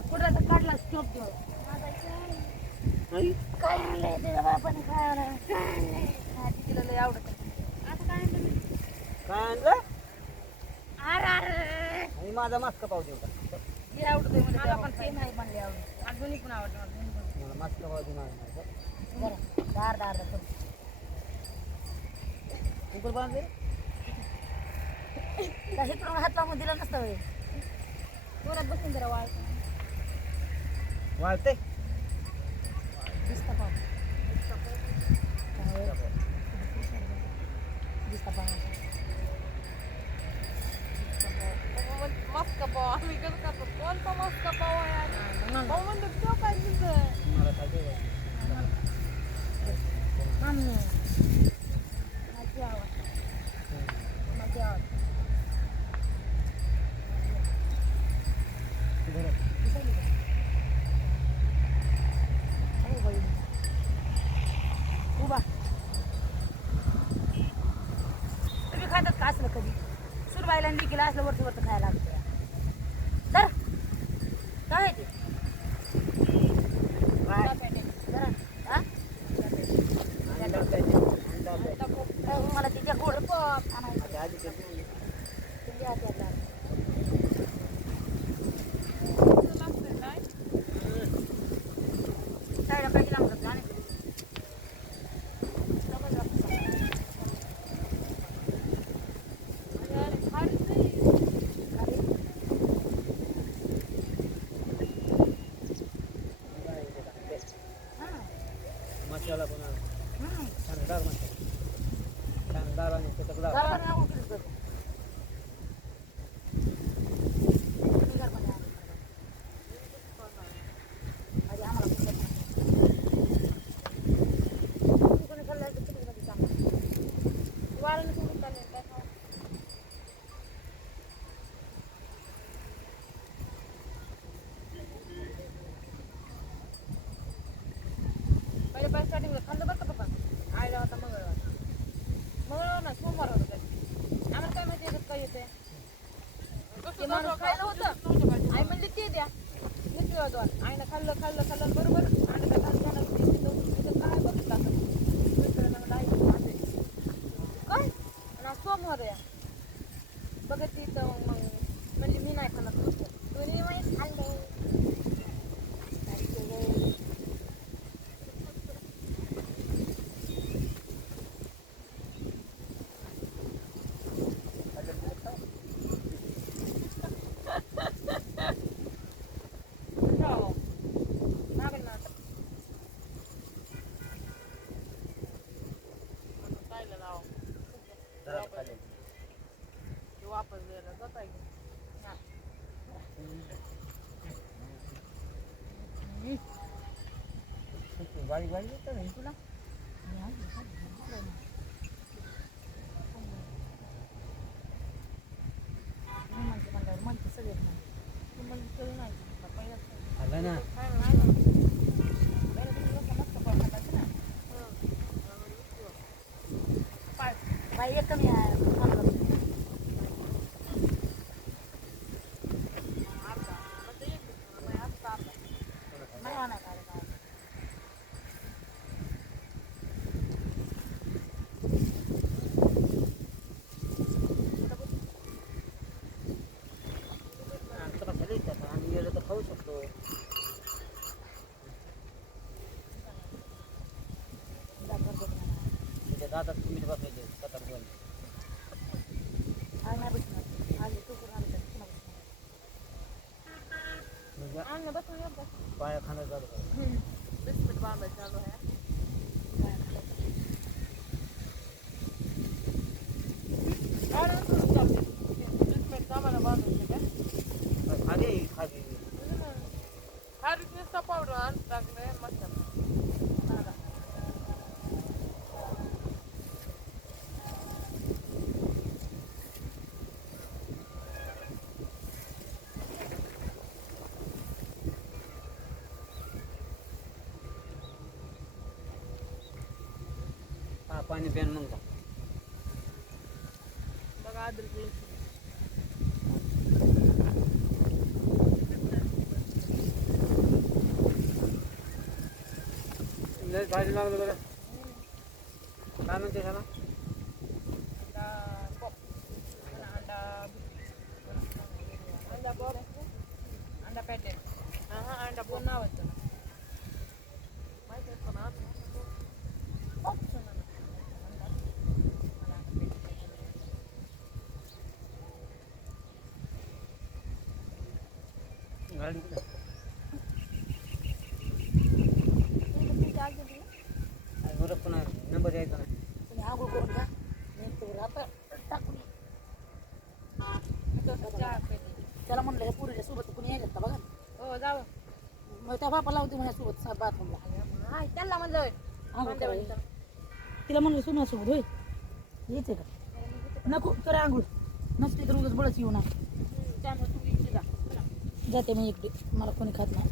कुठं तर काढला स्टोप तो काय आणलंय तुझ्या बापाने खायला तिला लय आवडत आता काय आणलं काय आणलं अरे अरे आणि माझा मास्क पाव देऊ का हे आवडत मला पण ते नाही म्हणले आवडत अजूनही पण आवडत मला मास्क पाव देऊ माझा बरं दार दार कुकर बांधले काही पण हात लावून दिला नसतं वेळ कोणात बसून जरा वाळते दिसता पाव दिसता पाव मस्का पाव आम्ही कसं करतो कोणता मस्का पाव आहे आणि पाव म्हणतो तो काय तुझं मला काय दे मामी माझी आवड माझी आवड उभा तुम्ही खातात का असलं कधी सुरबाईला निघेला असलं वरती वरती खायला लागतं जरा काय आहे ते जरा हा मला तिच्या गोड पप आणायचं साईडला काही लागतात का मसाला पण छानदार मसाला छानदार आणि चटकदार स्टार्टिंगला खाल्लं बरं का पप्पा आयला होता मंगळवार ना सोमवार होता आम्हाला काय माहिती आहे काय येते माणूस खायला होतं आई म्हणली ते द्या घेतली होतं आईनं खाल्लं खाल्लं खाल्लं बरोबर आणि काय काय बघितलं असं आई काय आणि सोमवार या बघत तिथं मग म्हणजे मी नाही खाणार दोन्ही माहीत खाल्ले वापस द्यायला जात आहे बारीक बारीक येतं ना तुला म्हणते सगळे आलं ना बाई एक कमी आहे आम्ही गेलो तर खाऊ शकतो त्याच्या दातात तुम्ही बसायचे कतर दोन पाया खाण्यात जातो बिस्किट बांधायचं चालू आहे बिस्किट आम्हाला बांधायचं का खाली खाली खारीच नुसता पावडर आण टाकलंय मसाला हा पाणी प्यान मग बघा अद्रक लय भाजी लागलं बरं काय म्हणते त्याला अंडा पॉप अंडा अंडा पॉप अंडा पॅटेट अंडा पॉप नाव आहे त्याला माहिती आहे ना घालून तिला. आज बरं पुन्हा नंबर यायचा नाही तुम्ही आंघोळ करून का मी तो आता टाकून ये. चहा पेटी त्याला म्हणलं हे पुरीच्या सोबत कोणी यायला का बघा हो जाऊ मग त्या बापा लावते माझ्यासोबत बाथरूमला त्यांना म्हणलं आंघोळ करायला तिला म्हणलं सुनासोबत होय यायचं का नको कर आंघोळ नसते तर उगाच बळच येऊ ना त्यामुळे तुम्ही इकडे जा जाते मी इकडे मला कोणी खात नाही